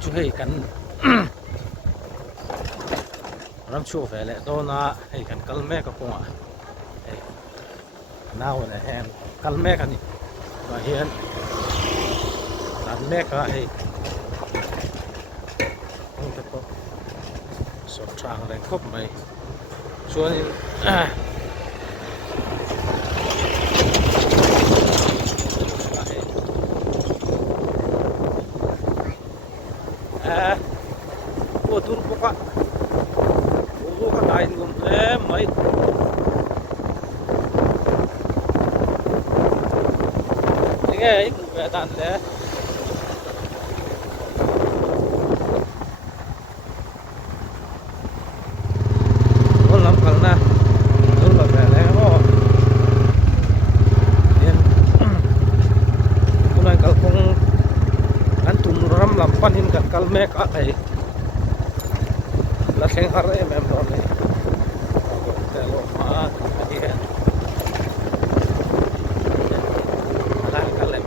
chú hay cần ram chu về lại đó na hay cần cal me ka cũng nào này hen cal me ka ni và hiện làm me ka hay không thể có sốt trang này khóc mày xuống ô tô bốc ô cái tay ngầm em mày nghe cũng về tàn đấy con lắm cần na đúng là về đấy đó nên con này kalau không ăn tôm ram làm pan hin cần cal me cả ấy là sen har em rồi này để lo mà đi hết lại cái này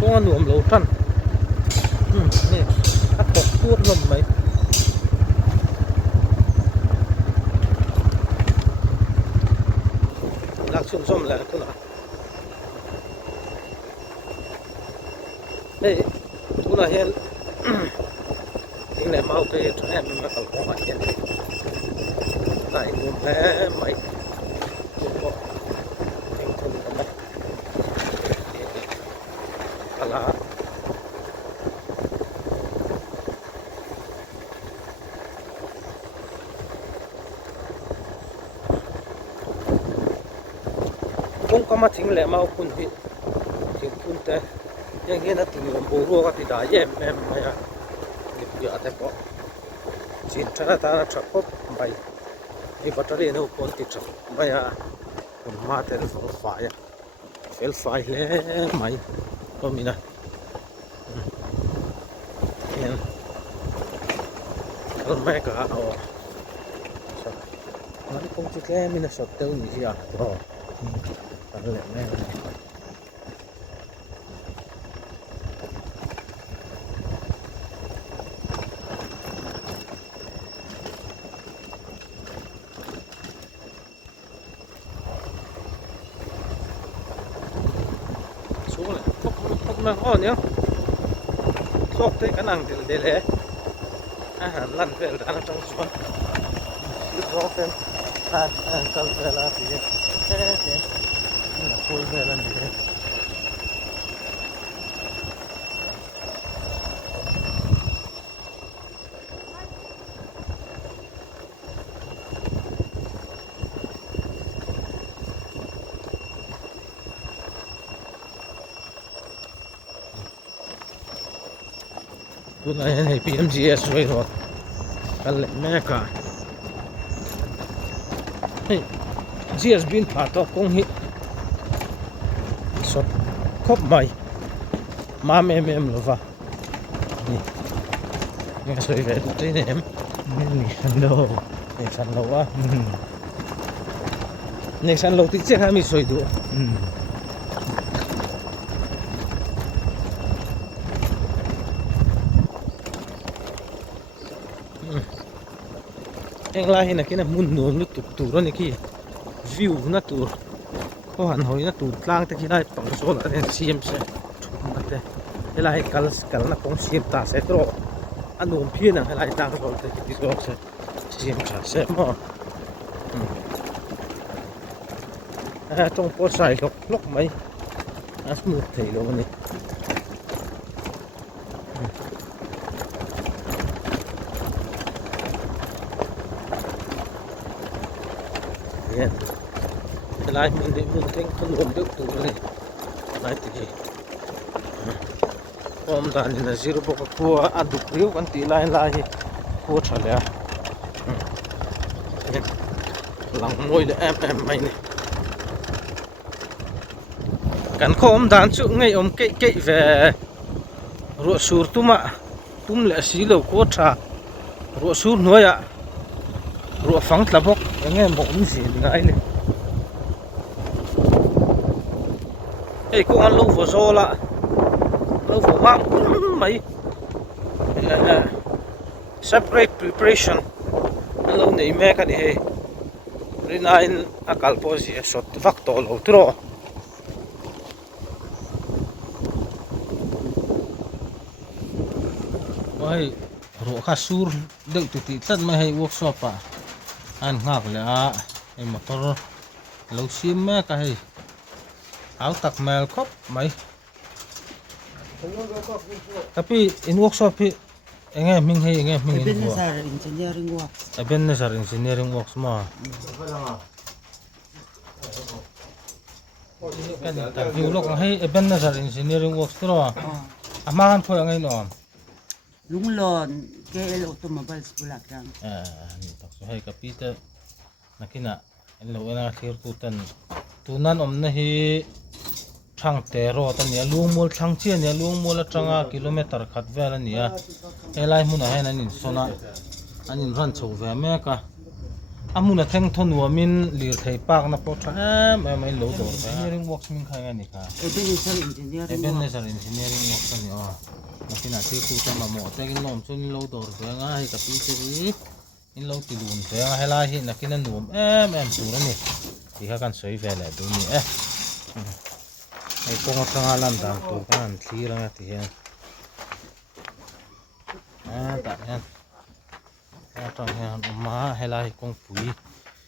có ăn nuông lâu thân nè cắt bọc tuốt lầm mấy lạc xung xung là cái nào đây chỗ này hiện tiếng này mau cái chỗ em mà còn có mặt hiện tại nguồn lẽ mấy nguồn thành thùng cái này là không có mặt chính lẽ mau phun thì phun thế nhưng hiện là tình làm bố ruộng thì đã em mày à nghiệp giờ thế có chỉ cho ta chọc hộp mày đi bắt đầu nó còn thì chọc mày à còn mà thế phải phải lẽ mày có mình à hiện còn mày cả nó không chỉ cái mình là sọt tiêu gì à ăn lẹ nghe xuống này không năng ngon nhá sốt thế cái năng thì để lẽ lăn về đã trong xuống lúc đó thêm cần về là gì thế là khôi về làm gì thế tôi này PMGS rồi rồi cần lệnh mẹ cả GS bin phá to công hi sốt khóc mày mà em lova nghe soi về tụi này em này săn lâu á này săn lâu thì chắc hay mình soi đủ anh lại là cái này muốn nuông nó tụt rồi này kia view nó tụt có hẳn hồi nó tụt lang tới khi này tổng số là nên xem sẽ cái này cái là cũng xem ta sẽ rồi anh nuông phía nào cái này đang rồi thì cái đó sẽ xem sẽ mà trong phố xài lóc mấy smooth thì luôn này lại mình để mình thấy không ổn được tụi này lại thì hôm nay là zero bọc của ăn được riêu ăn tí lại của trả lẽ lòng môi để em mày này cắn khom đàn chữ ngay cây về ruộng sủi tum lẹ xí lầu của trả ruộng sủi nuôi ạ ruột phẳng là bốc nghe một gì ngay này hey cũng ăn lâu vừa rồi là lâu vừa vang mấy separate preparation lâu này mẹ cái này rồi nay akal posi sốt vắt to lâu rồi ôi ruột khá sur đựng tụt tít mà hay workshop à anh ngạc lẽ em motor lâu xiêm mẹ cái áo tắc mel khóc mấy tapi in workshop hi enge ming hei enge ming in business are engineering work. business or engineering works ma kan interview lok hei business or engineering works tro aman phoi angai no Lunglon KL Automobiles Bulacan. ni tak so hei kapita nakina en lo na thir tu tan tunan om na hi thang te ro tan ya lungmul thang chian ya lungmul atanga kilometer khat vel ania elai mun a hen anin sona anin ran chho ve me ka amuna theng thon wamin lir thei pak na po tha mai lo dor engineering works min khai ani ka Business engineering. business or engineering works ani nakina thir tu tan mo te in nom chun lo dor ve nga hi ka pi chi in lo ti lun ve nga helai hi nakina nuam turani ti ha kan soi ve le du ni ai kong tanga lam dang tu kan thirang ti hian ta hian tang hian ma helai kong pui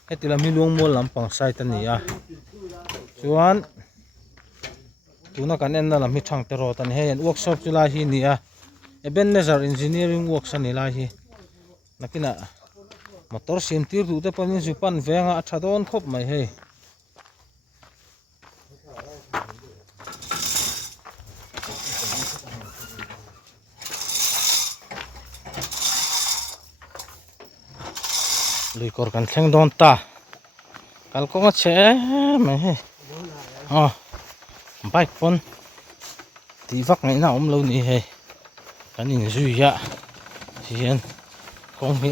hetila mi luang mol lampang sai ta ni a chuan tuna kan en na lam mi thang te ro tan he workshop chula hi ni a business or engineering works ani la hi nakina motor sim tir tu te panin su pan venga athadon khop mai he lui kor kan thleng don ta kal ko che me he bike pon ti vak ngai na om lo ni he kan in zui ya hian kong hi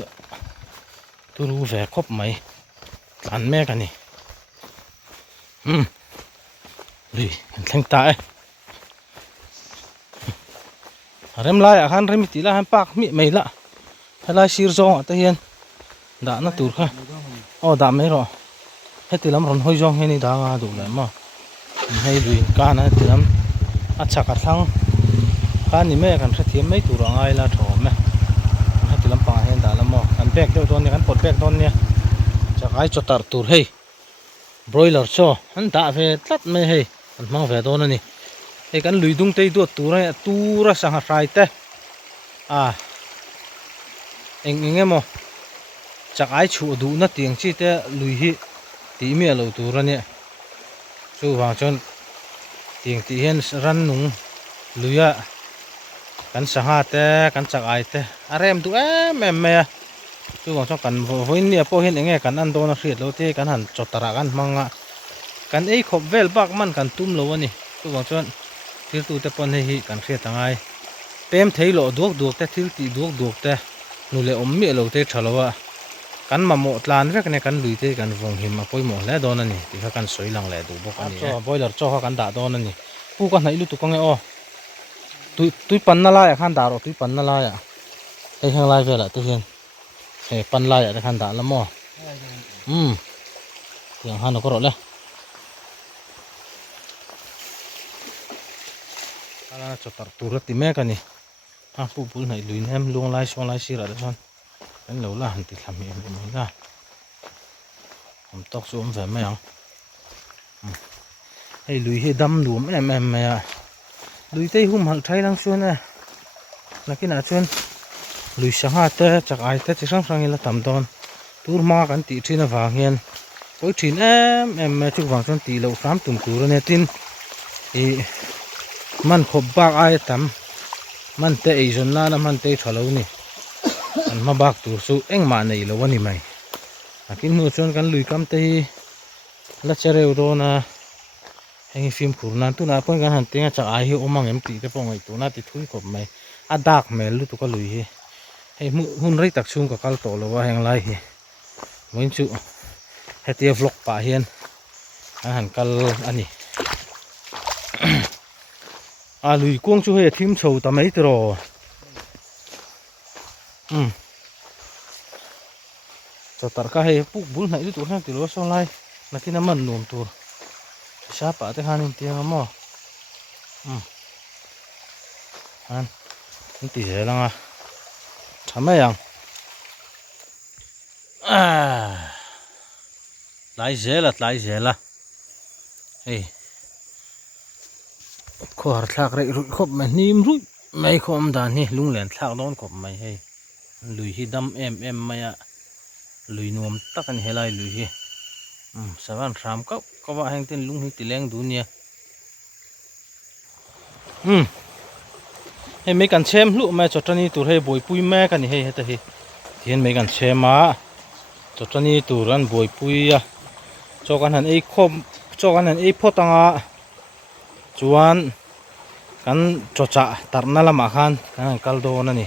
turu ve khop mai tlan me ka ni lui kan thleng ta rem lai a khan rem ti la han pak mi mai la hala sir zong ata hian da na tur kha da mai ro hetilam ron hoi jong he ni da nga du la ma hei lui ka na tilam acha ka thlang ka ni me kan tha thiam mai tur angai la tho me hetilam pa hen da la mo kan bek do don ni kan pot bek don ni cha kai chotar tur hei broiler cho an da ve tlat me hei an mang ve don ani e kan lui dung tei do tura sang rai te enge mo chakai chu du na tiang chi te lui hi ti mi lo tur ani chu wang chon tiang ti hen ran nung luya kan saha te kan chakai te arem tu me chu wang chon kan voin ni po hen enge kan an do na hriat lo te kan han chotara kan manga kan ei khop vel bak man kan tum lo ani chu wang chon thil tu te pon hi kan hriat angai pem theilo duak te thil ti duak te nule om mi lo te thalowa kan mamo tlan vek ne kan lui te kan vong him a poimo le don ani ti kha kan soi lang le du bok ani boiler cho kha kan da don ani pu ka nai lu tu kang e tui pan na la ya khan da ro tui pan na la ya ei hang lai vela tu hian he pan la ya khan da la mo yang han ko ro le ala chotar tur ti me ka ni pu pul nai lui nem lung lai song lai sira da son kan lo la han ti thlam mi mai la om tok su om ve mai ang hei lui hi dam dum em ya lui tei hum hal thai lang chuan nakina chuan lui sanga te chakai te chi sang sang ila tam don tur ma kan ti thina wang hian koi thin em chu wang chuan ti lo sam tum tur ne tin man khop bak ai tam man te ei zon na man te thalo ni an ma bak tur su eng ma nei lo ani mai akin nu chon kan lui kam te hi la chereu do na heng film khurna tu na pon kan han tenga cha ai hi omang em ti te pongai tu na ti thui khop mai a dak mel lu tu ka lui hi hei hun rei tak chung ka kal to lo wa heng lai hi Mình chịu hết tiệp vlog bà hiền hẳn kal ani lùi cuông chú hệ thím sầu tầm ấy rồi cho tất cả hệ bút bún này tụi nó từ lúc sau này là khi nó mần nuông tụi sao bà tới hai tiếng mà anh tí thế là chấm mấy ang lại dễ là ê khó hạt lạc rồi khop mà nim rui mấy khom đàn hi lung lẹn lạc đón khop mày hay lùi hi đâm em mày à lùi nuông tắc anh hay lại lùi hi sao anh làm có vợ hàng tên lung hi tỉ leng dunia hay mấy cần xem lũ mà cho anh tụi hay bồi pui mẹ cái này hay thế hiện mấy cần xem mà cho anh tụi anh bồi pui à cho cái hàng ấy khom cho cái hàng ấy phốt tăng à chuan kan chocha tarna lama khan kan kaldo na ni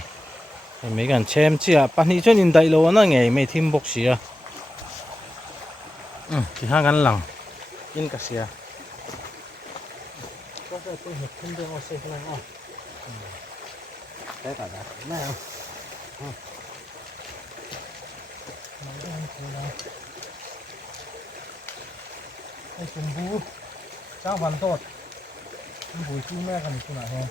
mấy cần xem chia pani chon in dai lo na nge mấy thim box sia thì ha gan lang in ka sia có cái tôi hợp thêm được sẽ là thế cả đó này cái chim bú sao hoàn tốt buổi trưa mẹ cần chút nào không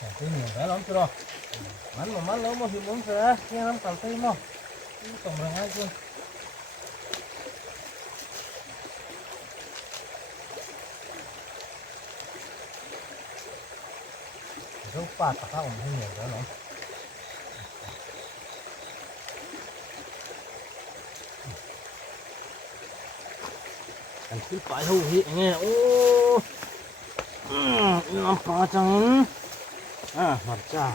chả thấy nhiều bé lắm chưa đâu mắn lắm mà thì muốn sẽ nghe lắm cảm thấy mà tổng là hai chân dấu ba tất cả cũng hơi nhiều bé lắm anh cứ phải hú hiện nghe ô làm phá chẳng mặt cha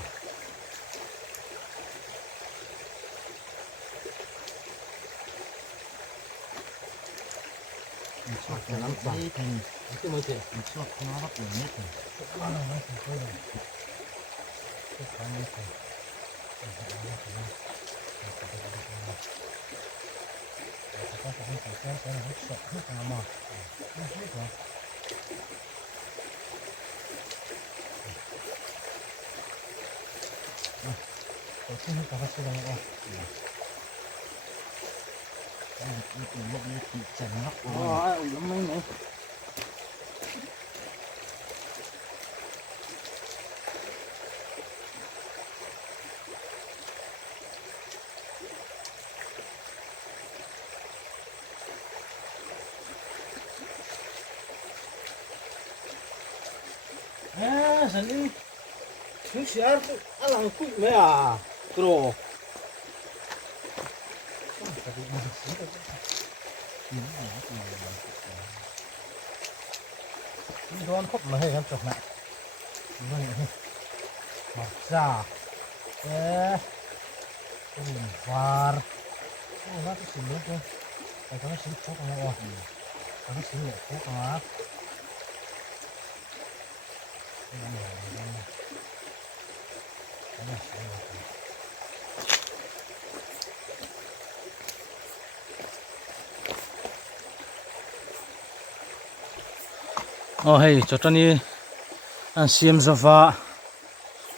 cái lắm bằng cái mới thế nó bắt được nhất rồi nó là nó phải thôi rồi cái cái này thì có cái này hết sạch hết mà hết rồi cái này có cái này một cái thịt chèn lóc lắm mấy này sẵn đi chúng sẽ ăn làm cụi mấy à rồi đón khóc mà hay ăn chọc lại mặt ra cái gì var nó cái gì nữa cơ cái nó xí phốt nó rồi cái nó xí lệ phốt nó hey cho cho ni ăn xiêm zova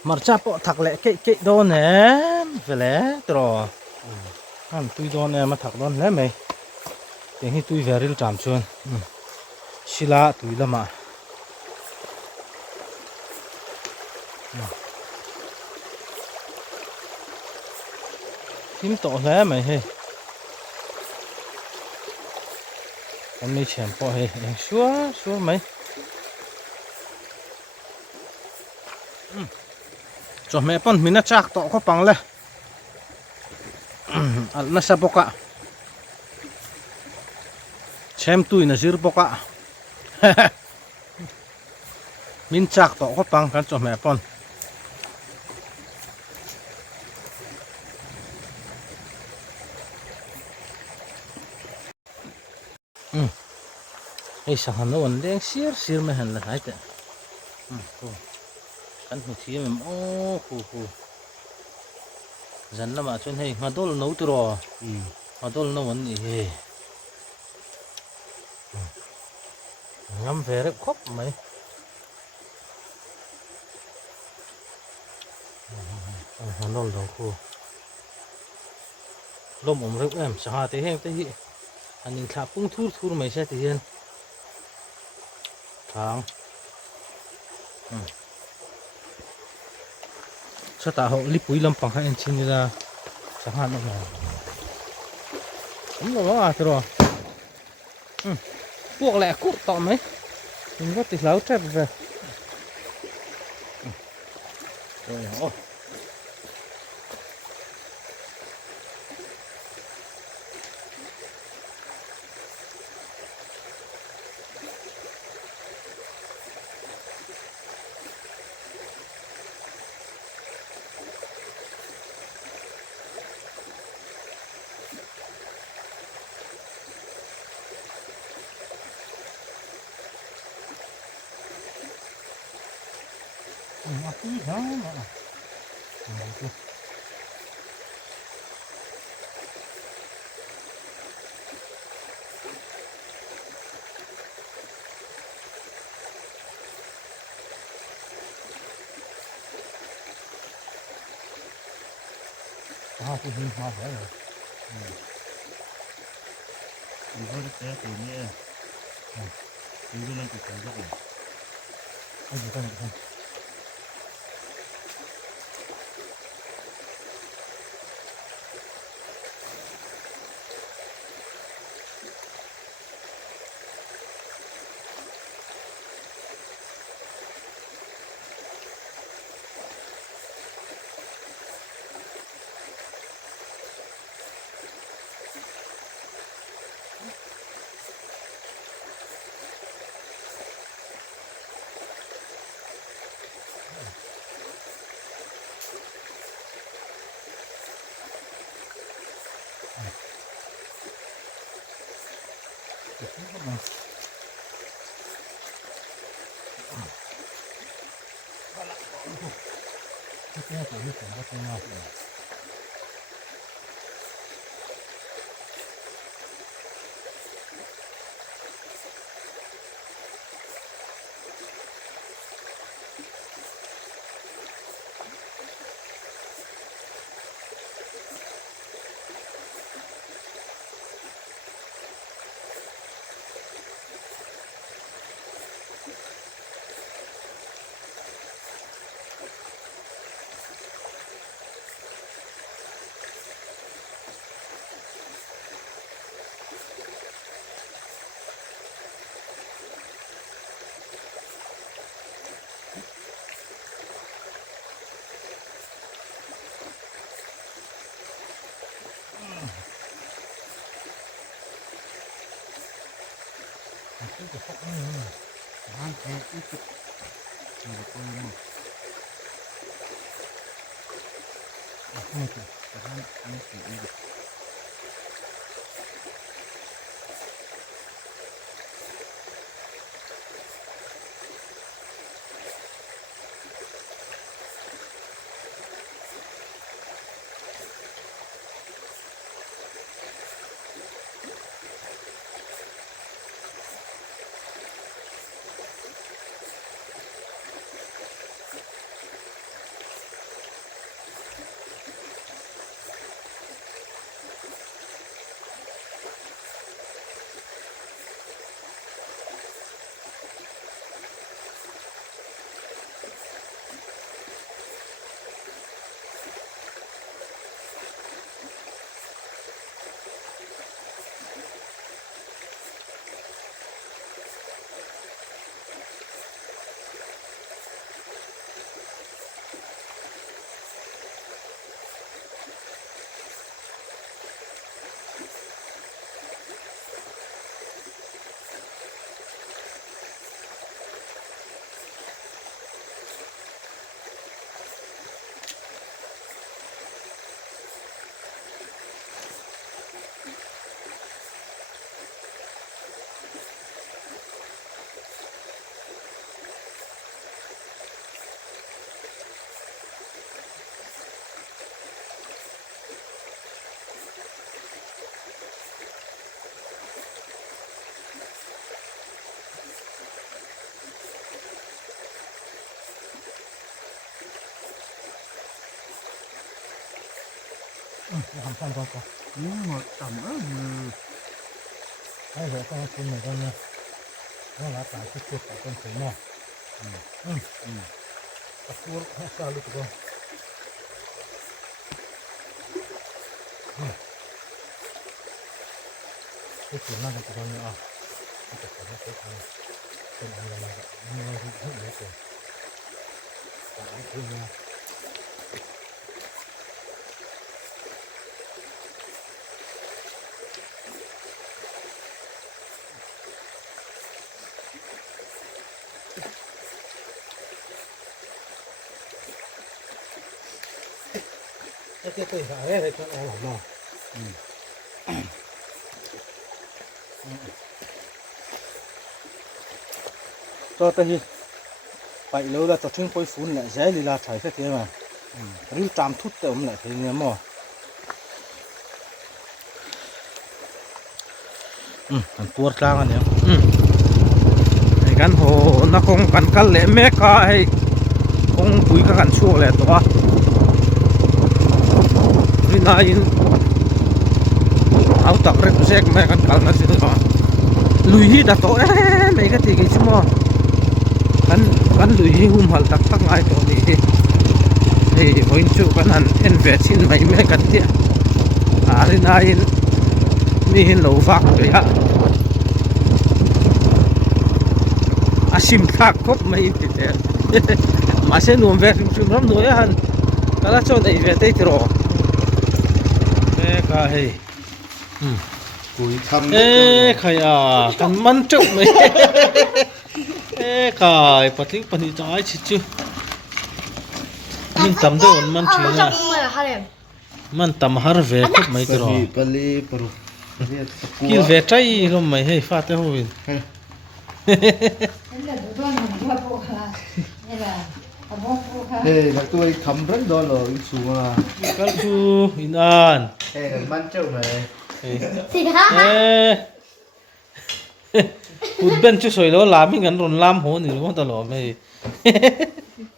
marcha po thak lệ cái đó nè về lẽ rồi ăn tui đó nè mà thak đó nè mày tiếng hi tui về ril chạm chuan sila tui lama phím tổ lẽ mày hey anh mới chèn po hey xua mày cho mẹ con mình nó chắc tọ có bằng lên nó sao bọc ạ xem tôi là giữ bọc ạ mình chắc tọ có bằng cái cho mẹ con ấy sao hắn nó vẫn đang xíu xíu mà hắn là hai tệ kan hmu thiam em o khu zan lama chuan hei ngadol no tu ro ngadol no an ni he ngam ve rep khop mai ngadol do khu lom rep em sa te heng te hi anin thla pung thur mai sa ti hian thang sata ho lipui lampang kha en chin ra sangha no ma lo ma tro puak le ku to mai in va ti lau trap ve oh aquí no cái gì mà vậy rồi mình có cái từ nhé mình cứ lên từ từ đó cái gì đây này cái của nó cũng có ngon cái phốc này ăn thế ít nhiều con mà không thì ăn thì ít ทำสั้นก่อนก่อน นี่หมดต่ำมือ ให้เหลือต้องคุณเหมือนกันนะว่ารักษาที่สุดแต่เป็นถึงเนาะตะกูให้ซาลูกก่อนที่สุดน่าจะเป็นเนี่ยที่จะเป็นที่ทำเป็นอะไรมาแบบนี้ไม่รู้เยอะเกินแต่ไม่คือเนี่ยไอ้เจ้าตัวสาวอะไรก็เอาหลังมาตัวที่ไปแล้วเราจะถึงไปฝุ่นเนี่ยใช้ลีลาใช้แค่เท่าไหร่รีบจำทุกเติมเลยทีเนี้ยมั้งมันปวดกลางอันเนี้ยไอ้กันโหนักคงกันเละแม่ก็ไอ้คงคุยกันช่วงแหละตัวนี่นายเอาตักเร็กเซ็กแม่กันมาสิตัวลุยที่ดัตโต้ไม่ก็ตีกันใช่มั้งกันลุยหุ่มหัลตักง่ายตัวนี้เฮ้ยวันจุกันนั่นเอ็นเวชินไม่แม่กันเดียอะไรนายนี่เห็นโลฟักเลยฮะอาชิมทักครบไม่ติดเดียมาเส้นนุ่มเวชิมชุ่มน้ำหน่วยฮันก็แล้วจนไอเวทไอตรอแม่ก็เฮ้ยกุยทำขยะกันมันจุกไหมขายปฏิปนิจายชิจุมันตำด้วยมันชื่อนะมันตำฮาร์เวทไม่ตรอ ปลีปรุกินเวทใจลมไม่ให้ฟาดเท่าวินเฮ้ยนักตัวทำรันดอลล์อินสูมากัลจูอินอันเฮ้ยมันเจ้าไหมอุดเป็นชุดสวยแล้วลามิกันรุนลามหัวนี่รู้ว่าตลอดไหม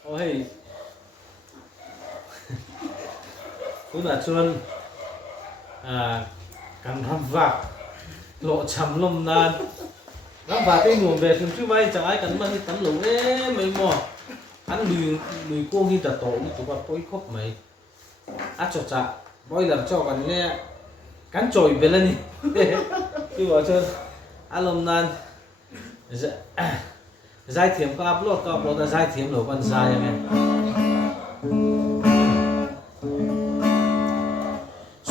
โอ้ยคุณอาชวนกันทำวักโลช้ำลมนานน้ำบาดไอ้หนุ่มแบบถึงชื่อไม่จะไอ้กันมาที่ตำหลวงไม่หมดอันลุยโก้ที่จะโตนี่ตัวปุ้ยครบไหมอาจจะบ่อยหลังเจ้ากันเนี่ยกันจ่อยไปแล้วนี่คือว่าเชิญอารมณ์นั้นใจเทียมก็อัพโหลดแต่ใจเทียมหรือวันใจยังไง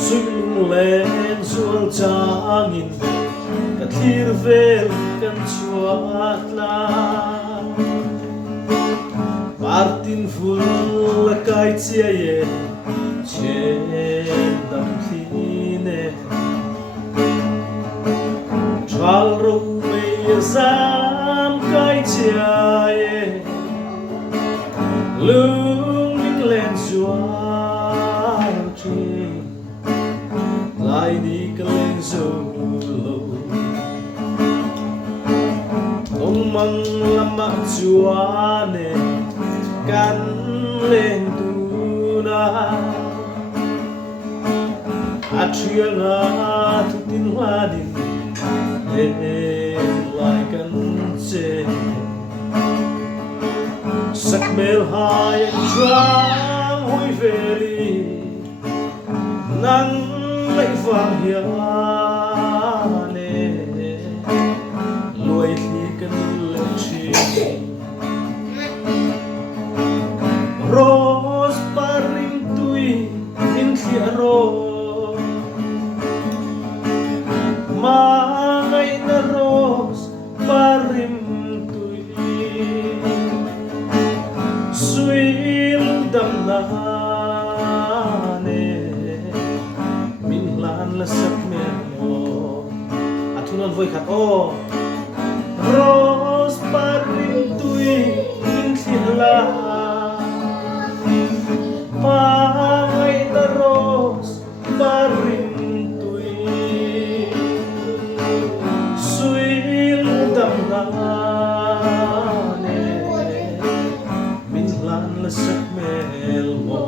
สุดลุงเล่นสวงจางอินกัดที่เวลกันชัวร์ลาปาร์ตินฟุลละไกเชียเย่เชนดำทีเน่ Al rumei zam kai chiae lung len juan tri lai di klen zo lo tong mang lama juane kan len tu na atrianga tu tin hladin like an say sắc mel hai trăng hoi veli nắng lấy vàng hiane lùi khi cần lên chi rose parim tui in khia rose Mai na rose parim tui suil dam na ne min lan la sak me mo athunan voi khat o rose parim tui min khila mai na rose parim min lan la sak mel mo